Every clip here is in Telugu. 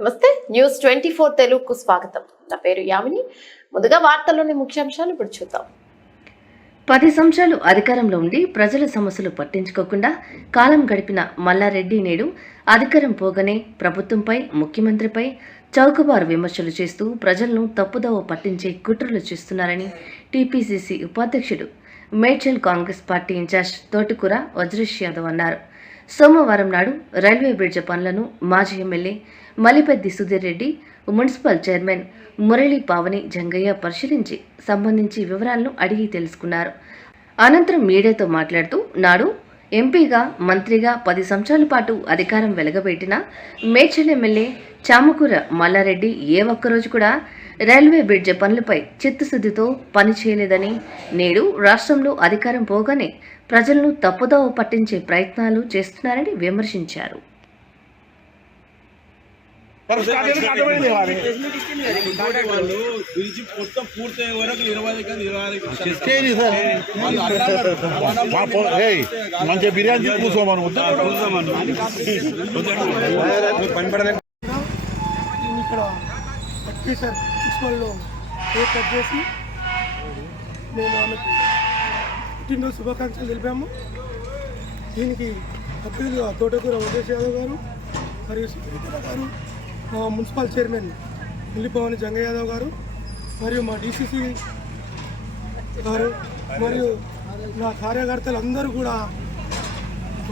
నమస్తే. న్యూస్ ట్వంటీ ఫోర్ తెలుగుకు స్వాగతం. నా పేరు యామిని. ముందుగా వార్తల్లోని ముఖ్యాంశాలు ఇప్పుడు చూద్దాం. పది సంవత్సరాలు అధికారంలో ఉండి ప్రజల సమస్యలు పట్టించుకోకుండా కాలం గడిపిన మల్లారెడ్డి నేడు అధికారం పోగానే ప్రభుత్వంపై ముఖ్యమంత్రిపై చౌకబారు విమర్శలు చేస్తూ ప్రజలను తప్పుదోవ పట్టించే కుట్రలు చేస్తున్నారని టీపీసీసీ ఉపాధ్యక్షుడు మేడ్చల్ కాంగ్రెస్ పార్టీ ఇన్ఛార్జ్ తోటకూర వజ్రేష్ యాదవ్ అన్నారు. సోమవారం నాడు రైల్వే బ్రిడ్జ్ పనులను మాజీ MLA Malipeddi Sudheer Reddy municipal chairman Murali Pavani Jangaiah పరిశీలించి సంబంధించి వివరాలను అడిగి తెలుసుకున్నారు. అనంతరం మీడియాతో మాట్లాడుతూ నాడు ఎంపీగా మంత్రిగా పది సంవత్సరాల పాటు అధికారం వెలగబెట్టిన మేడ్చల్ ఎమ్మెల్యే చామకూర మల్లారెడ్డి ఏ ఒక్కరోజు కూడా రైల్వే బ్రిడ్జ్ పనులపై చిత్తశుద్ధితో పని చేయలేదని నేడు రాష్ట్రంలో అధికారం పోగానే ప్రజలను తప్పుదోవ పట్టించే ప్రయత్నాలు చేస్తున్నారని విమర్శించారు. మొత్తం పూర్తయ్యే వరకు ఇరవై బిర్యానీ ఇక్కడ. కట్ కేక్ కట్ చేసి? మేము ఆమెకు పుట్టినరోజు శుభాకాంక్షలు తెలిపాము. దీనికి అభ్యర్థిగా తోటకూర వెంకటేష్ యాదవ్ గారు మరియు సుచరిత గారు మా మున్సిపల్ చైర్మన్ మిల్లిపవని జంగ యాదవ్ గారు మరియు మా డీసీసీ గారు మరియు నా కార్యకర్తలు అందరూ కూడా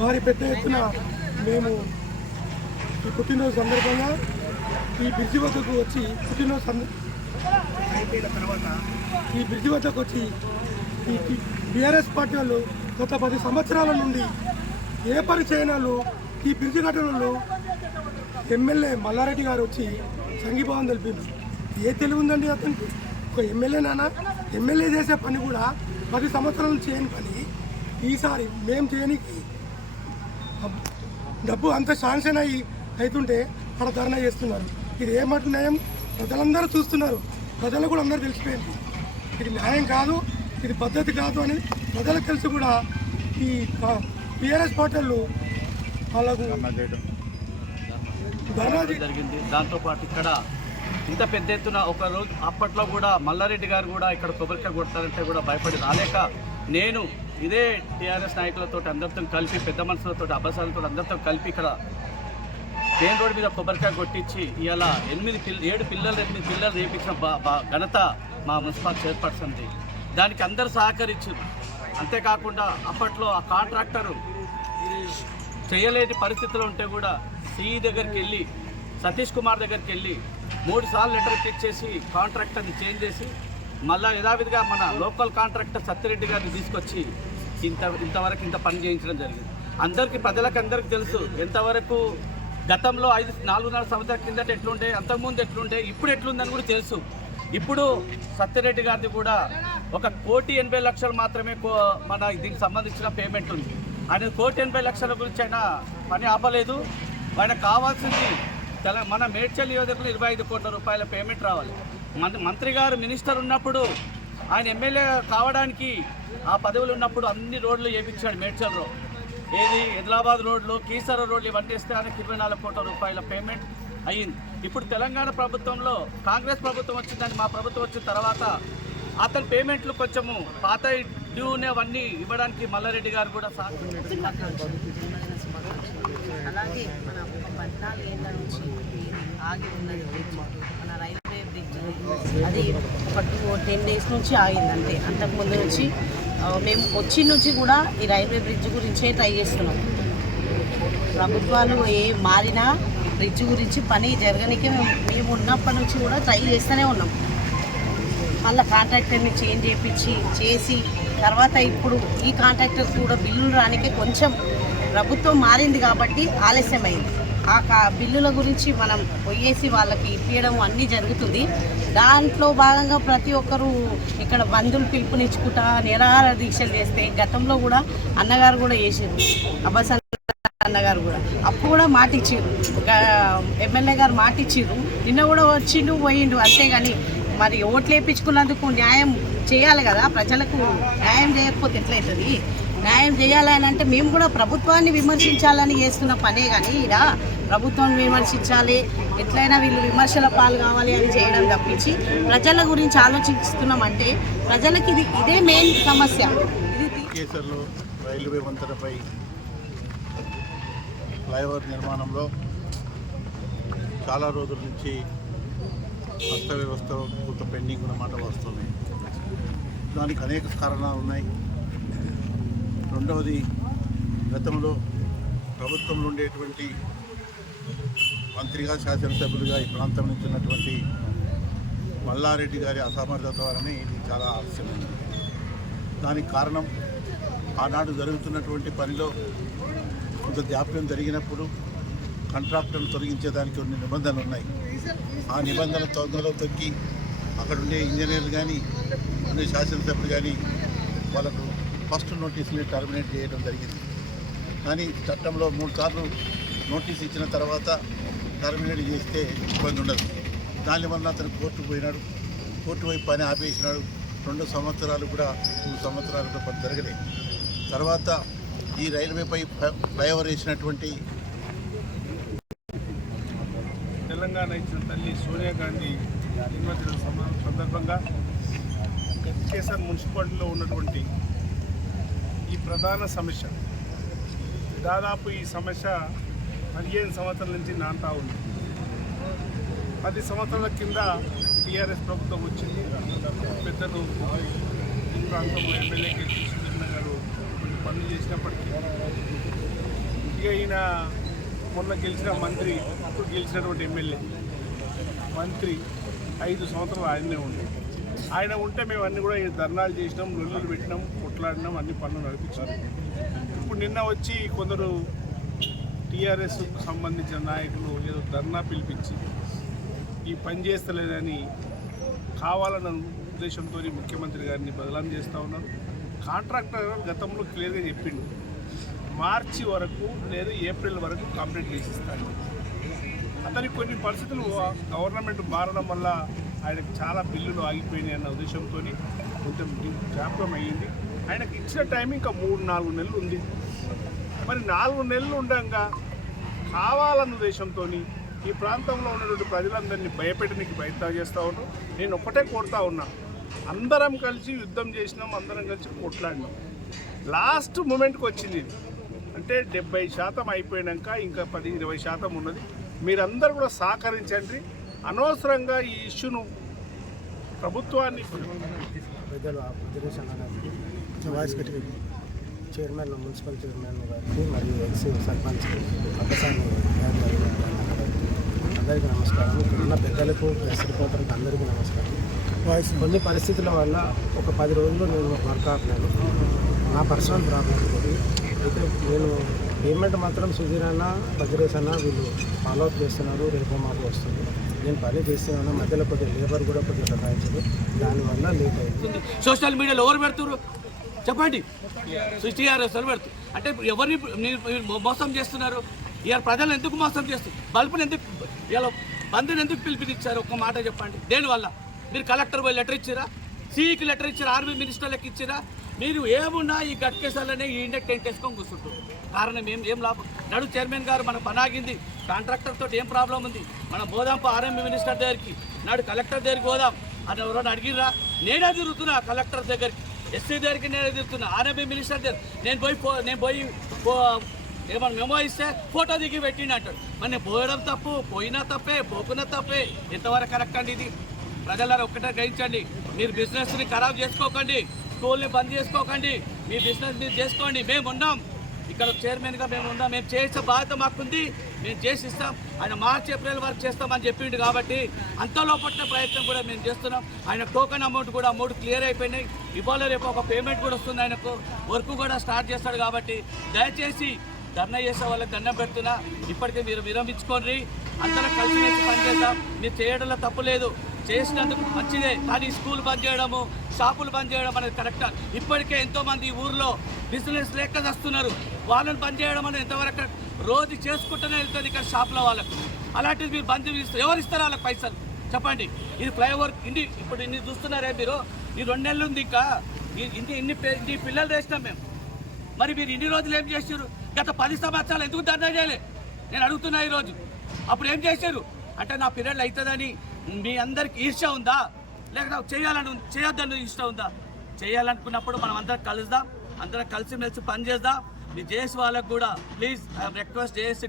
వారి పెద్ద ఎత్తున మేము ఈ పుట్టినరోజు సందర్భంగా ఈ బ్రిడ్జి వద్దకు వచ్చి పుట్టినరోజు సందర్భంగా అయిపోయిన తర్వాత ఈ బ్రిడ్జి వద్దకు వచ్చి ఈ బీఆర్ఎస్ పార్టీ వాళ్ళు గత పది సంవత్సరాల నుండి ఏ పని చేయనాలు ఈ బ్రిడ్జి కట్టడంలో ఎమ్మెల్యే మల్లారెడ్డి గారు వచ్చి సంఘీభావం తెలిపింది ఏ తెలివి ఉందండి అతనికి ఒక ఎమ్మెల్యే నాన్న ఎమ్మెల్యే చేసే పని కూడా పది సంవత్సరాలు చేయని పని ఈసారి మేము చేయనికి డబ్బు అంత శాంక్షన్ అయ్యి అవుతుంటే అక్కడ ధర్నా చేస్తున్నారు ఇది ఏమంటున్నాయం ప్రజలందరూ చూస్తున్నారు ప్రజలు కూడా అందరూ తెలిసిపోయింది. ఇది న్యాయం కాదు ఇది పద్ధతి కాదు అని ప్రజలకు తెలిసి కూడా ఈ పిఆర్ఎస్ పార్టీలు వాళ్ళకు ధర్నా చే- జరిగింది. దాంతోపాటు ఇక్కడ ఇంత పెద్ద ఎత్తున ఒక రోజు అప్పట్లో కూడా మల్లారెడ్డి గారు కూడా ఇక్కడ కొబ్బరికాయ కొడతారంటే కూడా భయపడి రాలేక నేను ఇదే టీఆర్ఎస్ నాయకులతో అందరితో కలిపి పెద్ద మనుషులతో అబ్బసాలతో అందరితో కలిపి ఇక్కడ మెయిన్ రోడ్ మీద కొబ్బరికాయ కొట్టించి ఇవాళ ఎనిమిది పిల్ల ఏడు పిల్లలు ఎనిమిది పిల్లలు చేయించిన బా- బా- ఘనత మా మున్సిపల్ చైర్పర్సన్ది. దానికి అందరు సహకరించారు. అంతేకాకుండా అప్పట్లో ఆ కాంట్రాక్టరు చేయలేని పరిస్థితులు ఉంటే కూడా సిఈ దగ్గరికి వెళ్ళి సతీష్ కుమార్ దగ్గరికి వెళ్ళి మూడు సార్లు లెటర్ ఇప్పించేసి కాంట్రాక్టర్ని చేంజ్ చేసి మళ్ళా యథావిధిగా మన లోకల్ కాంట్రాక్టర్ సత్యరెడ్డి గారిని తీసుకొచ్చి ఇంత ఇంతవరకు ఇంత పని చేయించడం జరిగింది. అందరికీ ప్రజలకు అందరికీ తెలుసు ఎంతవరకు గతంలో ఐదు నాలుగున్నర సంవత్సరాల కిందట ఎట్లుండే అంతకుముందు ఎట్లుండే ఇప్పుడు ఎట్లుందని కూడా తెలుసు. ఇప్పుడు సత్యరెడ్డి గారిది కూడా ఒక కోటి ఎనభై లక్షలు మాత్రమే కో- మన దీనికి సంబంధించిన పేమెంట్ ఉంది. ఆయన కోటి ఎనభై లక్షల గురించి ఆయన పని ఆపలేదు. ఆయన కావాల్సింది తెల మన మేడ్చల్ నియోజకవర్గంలో ఇరవై ఐదు కోట్ల రూపాయల పేమెంట్ రావాలి. మన మంత్రి గారు మినిస్టర్ ఉన్నప్పుడు ఆయన ఎమ్మెల్యే కావడానికి ఆ పదవులు ఉన్నప్పుడు అన్ని రోడ్లు వేయించాడు మేడ్చల్లో. ఏది? హైదరాబాద్ రోడ్లు కీసర రోడ్లు ఇవన్నీ ఇస్తే ఆయనకి ఇరవై నాలుగు కోట్ల రూపాయల పేమెంట్ అయ్యింది. ఇప్పుడు తెలంగాణ ప్రభుత్వంలో కాంగ్రెస్ ప్రభుత్వం వచ్చిందని మా ప్రభుత్వం వచ్చిన తర్వాత అతని పేమెంట్లు కొంచెము పాత డ్యూనే అవన్నీ ఇవ్వడానికి మల్లారెడ్డి గారు కూడా సహకరించారు అలాగే మన ఒక ఏళ్ళ నుంచి ఆగి ఉన్నది మన రైల్వే బ్రిడ్జ్. అది ఒక టూ టెన్ డేస్ నుంచి ఆగింది అంతే అంతకుముందు నుంచి మేము వచ్చి నుంచి కూడా ఈ రైల్వే బ్రిడ్జ్ గురించే ట్రై చేస్తున్నాం. ప్రభుత్వాలు ఏ మారినా బ్రిడ్జ్ గురించి పని జరగనికే మేము మేము ఉన్నప్పటి నుంచి కూడా ట్రై చేస్తూనే ఉన్నాం. మళ్ళీ కాంట్రాక్టర్ని చేంజ్ చేయించి చేసి తర్వాత ఇప్పుడు ఈ కాంట్రాక్టర్స్ కూడా బిల్లులు రానికే కొంచెం ప్రభుత్వం మారింది కాబట్టి ఆలస్యమైంది. ఆ కా బిల్లుల గురించి మనం పోయేసి వాళ్ళకి ఇప్పించడం అన్నీ జరుగుతుంది. దాంట్లో భాగంగా ప్రతి ఒక్కరూ ఇక్కడ బంధువులు పిలుపునిచ్చుకుంటా నిరాహార దీక్షలు చేస్తే గతంలో కూడా అన్నగారు కూడా చేసారు అబ్బాస్ అన్నగారు కూడా. అప్పుడు కూడా మాట ఇచ్చారు ఒక ఎమ్మెల్యే గారు మాట ఇచ్చారు నిన్న కూడా వచ్చిండు పోయిండు. అంతేగాని మరి ఓట్లు వేయించుకున్నందుకు న్యాయం చేయాలి కదా. ప్రజలకు న్యాయం చేయకపోతే ఎట్లయితుంది? న్యాయం చేయాలని అంటే మేము కూడా ప్రభుత్వాన్ని విమర్శించాలని చేస్తున్న పనే కానీ ఇలా ప్రభుత్వం విమర్శించాలి ఎట్లయినా వీళ్ళు విమర్శల పాలు కావాలి అని చేయడం తప్పించి ప్రజల గురించి ఆలోచిస్తున్నామంటే ప్రజలకి ఇది ఇదే మెయిన్ సమస్య. కేసర్లో రైల్వే వంతెనపై ఫ్లైఓవర్ నిర్మాణంలో చాలా రోజుల నుంచి అస్తవ్యవస్థ కొంత పెండింగ్ ఉన్నమాట వస్తున్నాయి. దానికి అనేక కారణాలు ఉన్నాయి. రెండవది గతంలో ప్రభుత్వంలో ఉండేటువంటి మంత్రిగా శాసనసభ్యులుగా ఈ ప్రాంతం నుంచి ఉన్నటువంటి మల్లారెడ్డి గారి అసమర్థత వలన ఇది చాలా ఆలస్యమైంది. దానికి కారణం ఆనాడు జరుగుతున్నటువంటి పనిలో కొంత జాప్యం జరిగినప్పుడు కాంట్రాక్టర్ను తొలగించేదానికి కొన్ని నిబంధనలు ఉన్నాయి. ఆ నిబంధన తొందరలో తొక్కి అక్కడ ఉండే ఇంజనీర్లు కానీ ఉండే శాసనసభ్యులు కానీ వాళ్ళకు ఫస్ట్ నోటీసుని టర్మినేట్ చేయడం జరిగింది. కానీ చట్టంలో మూడు సార్లు నోటీస్ ఇచ్చిన తర్వాత టర్మినేట్ చేస్తే ఇబ్బంది ఉండదు. దానివల్ల అతను కోర్టు పోయినాడు. కోర్టు పోయి పని ఆపేసినాడు. రెండు సంవత్సరాలు కూడా మూడు సంవత్సరాలు కూడా పని జరగలేదు తర్వాత ఈ రైల్వేపై ఫ్లైఓవర్ వేసినటువంటి తెలంగాణ ఇచ్చిన తల్లి సోనియా గాంధీ సందర్భంగా కేసీఆర్ మున్సిపాలిటీలో ఉన్నటువంటి ఈ ప్రధాన సమస్య. దాదాపు ఈ సమస్య పదిహేను సంవత్సరాల నుంచి నాంతా ఉంది. పది సంవత్సరాల కింద టీఆర్ఎస్ ప్రభుత్వం వచ్చింది. పెద్దలు ఈ ప్రాంతంలో ఎమ్మెల్యే కేసీ గారు కొన్ని పనులు చేసినప్పటికీ ఇక ఈయన మొన్న గెలిచిన మంత్రి ఇప్పుడు గెలిచినటువంటి ఎమ్మెల్యే మంత్రి ఐదు సంవత్సరాలు ఆయనే ఉంది ఆయన ఉంటే మేము అన్నీ కూడా ధర్నాలు చేసినాం లొల్లులు పెట్టినాం కొట్లాడినాం అన్ని పనులు నడిపించాం ఇప్పుడు నిన్న వచ్చి కొందరు టీఆర్ఎస్కు సంబంధించిన నాయకులు ఏదో ధర్నా పిలిపించి ఈ పని చేస్తలేదని కావాలన్న ఉద్దేశంతో ముఖ్యమంత్రి గారిని బదలాం చేస్తూ ఉన్నారు. కాంట్రాక్టర్ గతంలో క్లియర్గా చెప్పిండు. మార్చి వరకు లేదా ఏప్రిల్ వరకు కంప్లీట్ చేసిస్తాడు అతనికి కొన్ని పరిస్థితులు గవర్నమెంట్ మారడం వల్ల ఆయనకు చాలా బిల్లులు ఆగిపోయినాయి అన్న ఉద్దేశంతో కొంచెం జాప్యం అయ్యింది. ఆయనకి ఇచ్చిన టైం ఇంకా మూడు నాలుగు నెలలు ఉంది. మరి నాలుగు నెలలు ఉండగా కావాలన్న ఉద్దేశంతో ఈ ప్రాంతంలో ఉన్నటువంటి ప్రజలందరినీ భయపెట్టడానికి ప్రయత్నాలు చేస్తూ ఉన్నాం నేను ఒక్కటే కోరుతా ఉన్నా అందరం కలిసి యుద్ధం చేసినాం అందరం కలిసి కొట్లాడినాం. లాస్ట్ మూమెంట్కి వచ్చింది ఇది. అంటే డెబ్బై శాతం అయిపోయాక ఇంకా పది ఇరవై శాతం ఉన్నది. మీరందరూ కూడా సహకరించండి. అనవసరంగా ఈ ఇష్యూను ప్రభుత్వాన్ని చైర్మన్ మున్సిపల్ చైర్మన్ గారికి మరియు ఎక్సీ సర్పంచ్ అక్కసాని అందరికీ నమస్కారం. ఇక్కడ ఉన్న పెద్దలకు ప్రెస్ రిపోర్టర్కి అందరికీ నమస్కారం. వాయిస్ కొన్ని పరిస్థితుల వల్ల ఒక పది రోజులు నేను వర్క్ ఆపలేను నా పర్సనల్ ప్రాబ్లం అయితే నేను పేమెంట్ మాత్రం సుధీర్ అన్న భద్రేష్ అన్న వీళ్ళు ఫాలోఅప్ చేస్తున్నారు. రేపు మాకు వస్తుంది. నేను పని చేస్తున్నాను మధ్యలో కొద్దిగా లేబర్ కూడా కొద్దిగా సతాయించదు. దానివల్ల లేట్ అయింది. సోషల్ మీడియాలో ఎవరు పెడుతున్నారు చెప్పండి. టీఆర్ఎస్ వాళ్ళు అంటే ఎవరిని మీరు మీరు మోసం చేస్తున్నారు? ఇవాళ ప్రజలను ఎందుకు మోసం చేస్తున్నారు బల్బుని ఎందుకు ఇలా బంధుని ఎందుకు పిలిపించారు ఒక్క మాట చెప్పండి. దేనివల్ల? మీరు కలెక్టర్ పోయి లెటర్ ఇచ్చారా? సీఈకి లెటర్ ఇచ్చారా? ఆర్మీ మినిస్టర్లకు ఇచ్చారా? మీరు ఏమున్నా ఈ గట్కేసాలనే ఈ ఇండియా టెంట్ వేసుకొని కూర్చుంటారు కారణం ఏం ఏం లాభం? నడు చైర్మన్ గారు మన పనాగింది. కాంట్రాక్టర్ తోటి ఏం ప్రాబ్లం ఉంది? మనం పోదాం ఆర్ఎంబీ మినిస్టర్ దగ్గరికి. నాడు కలెక్టర్ దగ్గరికి పోదాం. అని ఎవరైనా అడిగిరా నేనే తిరుగుతున్నా కలెక్టర్ దగ్గరికి. ఎస్సీ దగ్గరికి నేను తిరుగుతున్నా ఆర్ఎంపీ మినిస్టర్ దగ్గర నేను పోయి పో నేను పోయి పో- ఏమన్నా మెమో ఇస్తే ఫోటో దిగి పెట్టిండి అంటాడు. మరి నేను పోయడం తప్పు పోయినా తప్పే పోకున్నా తప్పే. ఎంతవరకు కరెక్ట్ అండి ఇది? ప్రజలారా ఒక్కటే గ్రహించండి. మీరు బిజినెస్ని ఖరాబ్ చేసుకోకండి. స్కూల్ని బంద్ చేసుకోకండి. మీ బిజినెస్ మీరు చేసుకోండి. మేము ఉన్నాం. ఇక్కడ చైర్మన్గా మేము ఉన్నాం. మేము చేసే బాధ్యత మాకుంది. మేము చేసి ఇస్తాం ఆయన మార్చి ఏప్రిల్ వరకు చేస్తామని చెప్పిండు కాబట్టి అంతలో పట్టిన ప్రయత్నం కూడా మేము చేస్తున్నాం. ఆయన టోకెన్ అమౌంట్ కూడా మూడు క్లియర్ అయిపోయినాయి. ఇవాళ రేపు ఒక పేమెంట్ కూడా వస్తుంది ఆయనకు. వర్క్ కూడా స్టార్ట్ చేస్తాడు కాబట్టి దయచేసి ధర్నా చేసే వాళ్ళకి దండం పెడుతున్నా. ఇప్పటికే మీరు విరమించుకోండి. అందరం కలిసి మెలిసి పనిచేద్దాం మీరు చేయడంలో తప్పు లేదు. చేసినందుకు మంచిదే. కానీ స్కూల్ బంద్ చేయడము షాపులు బంద్ చేయడం అనేది కరెక్ట్. ఇప్పటికే ఎంతోమంది ఈ ఊర్లో బిజినెస్ లేక వస్తున్నారు. వాళ్ళని బంద్ చేయడం అనేది ఎంతవరకు? రోజు చేసుకుంటూనే వెళ్తుంది ఇక్కడ షాప్లో వాళ్ళకు. అలాంటిది మీరు బంద్ ఇస్తారు ఎవరు ఇస్తారు వాళ్ళకి పైసలు? చెప్పండి. ఇది ఫ్లైఓవర్ ఇన్ని ఇప్పుడు ఇన్ని చూస్తున్నారే మీరు? ఈ రెండు నెలలు ఉంది ఇంకా. ఇన్ని ఇన్ని ఇన్ని పిల్లలు చేసినాం మేము. మరి మీరు ఇన్ని రోజులు ఏం చేశారు గత పది సంవత్సరాలు ఎందుకు ధర్నా చేయలే? నేను అడుగుతున్నా ఈరోజు. అప్పుడు ఏం చేశారు అంటే నా పిల్లలు అవుతుందని మీ అందరికి ఈర్ష ఉందా? లేక చేయాలని చేయొద్దని ఇష్టం ఉందా? చేయాలనుకున్నప్పుడు మనం అందరం కలుద్దాం. అందరం కలిసిమెలిసి పని చేద్దాం. జేఎస్ వాళ్ళకు కూడా ప్లీజ్ రిక్వెస్ట్ జేఎస్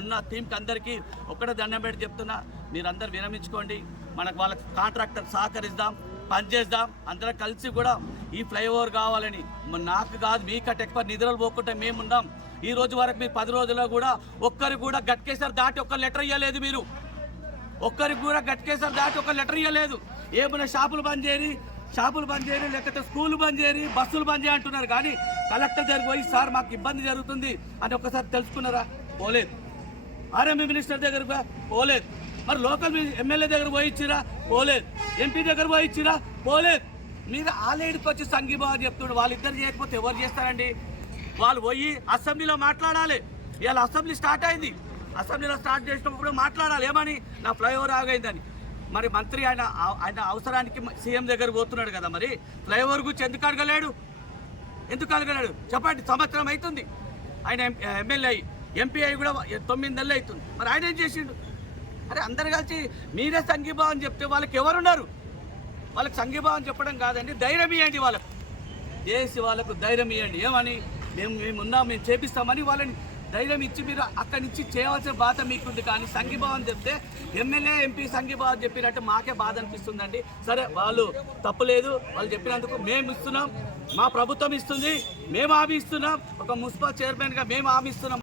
ఉన్న టీంకి అందరికీ ఒక్కడే దండం పెట్టి చెప్తున్నా మీరందరూ విరమించుకోండి. మనకు వాళ్ళకి కాంట్రాక్టర్ సహకరిద్దాం పని చేద్దాం అందరం కలిసి కూడా ఈ ఫ్లైఓవర్ కావాలని. నాకు కాదు మీకట్ ఎక్కువ నిధులు పోకుండా మేమున్నాం ఈ రోజు వరకు మీరు పది రోజుల్లో కూడా ఒక్కరికి కూడా గట్కేసారి దాటి ఒక్క లెటర్ ఇవ్వలేదు మీరు. ఒక్కరికి కూడా గట్కేసారి దాటి ఒక లెటర్ ఇవ్వలేదు ఏమైనా షాపులు బంద్ చేయని షాపులు బంద్ చేయరు లేకపోతే స్కూల్ బంద్ చేయని బస్సులు బంద్ చేయ అంటున్నారు. కానీ కలెక్టర్ దగ్గరికి పోయి సార్ మాకు ఇబ్బంది జరుగుతుంది అని ఒక్కసారి తెలుసుకున్నారా? పోలేదు. ఆర్ఎంఏ మినిస్టర్ దగ్గరకు పోలేదు. మరి లోకల్ ఎమ్మెల్యే దగ్గర పోయి ఇచ్చిరా? పోలేదు. ఎంపీ దగ్గర పోయి ఇచ్చిరా? పోలేదు. మీరు ఆలేడికి వచ్చి సంఘీభావం చెప్తుండ్రు వాళ్ళిద్దరు చేయకపోతే ఎవరు చేస్తారండి? వాళ్ళు పోయి అసెంబ్లీలో మాట్లాడాలి. ఇవాళ అసెంబ్లీ స్టార్ట్ అయింది. అసెంబ్లీలో స్టార్ట్ చేసినప్పుడు మాట్లాడాలి. ఏమని? నా ఫ్లైఓవర్ ఆగైందని. మరి మంత్రి ఆయన ఆయన అవసరానికి సీఎం దగ్గర పోతున్నాడు కదా మరి? ఫ్లైఓవర్ గురించి ఎందుకు అడగలేడు? ఎందుకు అడగలేడు? చెప్పండి సంవత్సరం అవుతుంది ఆయన ఎం- ఎమ్మెల్యే అయ్యి ఎంపీ అయ్యి కూడా తొమ్మిది నెలలు అవుతుంది. మరి ఆయన ఏం చేసిండు? అరే అందరు కలిసి మీరే సంఘీభావం చెప్తే వాళ్ళకి ఎవరున్నారు? వాళ్ళకి సంఘీభావం చెప్పడం కాదండి ధైర్యం ఇవ్వండి వాళ్ళకు. చేసి వాళ్ళకు ధైర్యం ఇవ్వండి ఏమని? మేము మేము ఉన్నాం మేము చేపిస్తామని వాళ్ళని ధైర్యం ఇచ్చి మీరు అక్కడి నుంచి చేయవలసిన బాధ మీకుంది. కానీ సంఘీభావం చెప్తే ఎమ్మెల్యే ఎంపీ సంఘీభావం చెప్పినట్టు మాకే బాధ అనిపిస్తుందండి. సరే వాళ్ళు తప్పులేదు వాళ్ళు చెప్పినందుకు మేము ఇస్తున్నాం. మా ప్రభుత్వం ఇస్తుంది. మేము హామీ ఇస్తున్నాం. ఒక మున్సిపల్ చైర్మన్గా మేము హామీ ఇస్తున్నాం.